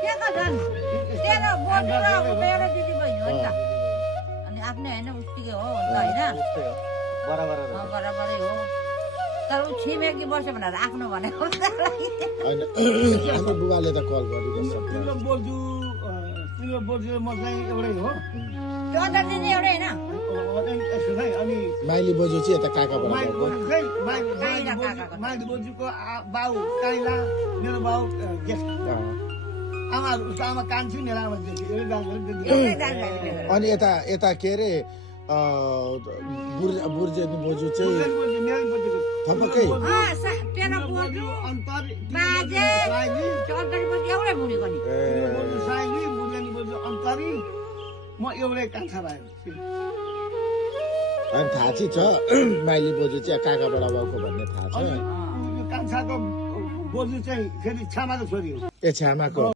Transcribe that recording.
छन् तेरो बोजू र अब मेरो दिदी बहिनी हो नि त अनि आफ्नै होइन उस्तिकै हो होइन बराबरै हो तर ऊ छिमेकी बस्यो भनेर आफ्नो भनेको आफ्नो बुबाले त कल गरिरहेछ तिम्रो बोजू म चाहिँ एउटै हो चौधरी दिदी एउटै होइन अनि माइली बोजू चाहिँ यता काकाबाट माइली बोजू चाहिँ माइली बोजूको बाउ काइला मेरो बाउ आमाहरू उसको आमा कान्छी मेरो आमा अनि यता के अरे बुर्जेनी बोजू चाहिँ थपक्कै तेरो बोजू बाजे चौधरी बोजू एउटै मुनिको नि साइली बुर्जेनी बोजू अन्तरी म एउटै कान्छा भयो अनि थाहा चाहिँ छ माइली बोजू चाहिँ काकाबाट बाउको भन्ने थाहा छ कान्छाको बोजू चाहिँ फेरि छ्यामाको छोरी हो ए छ्यामाको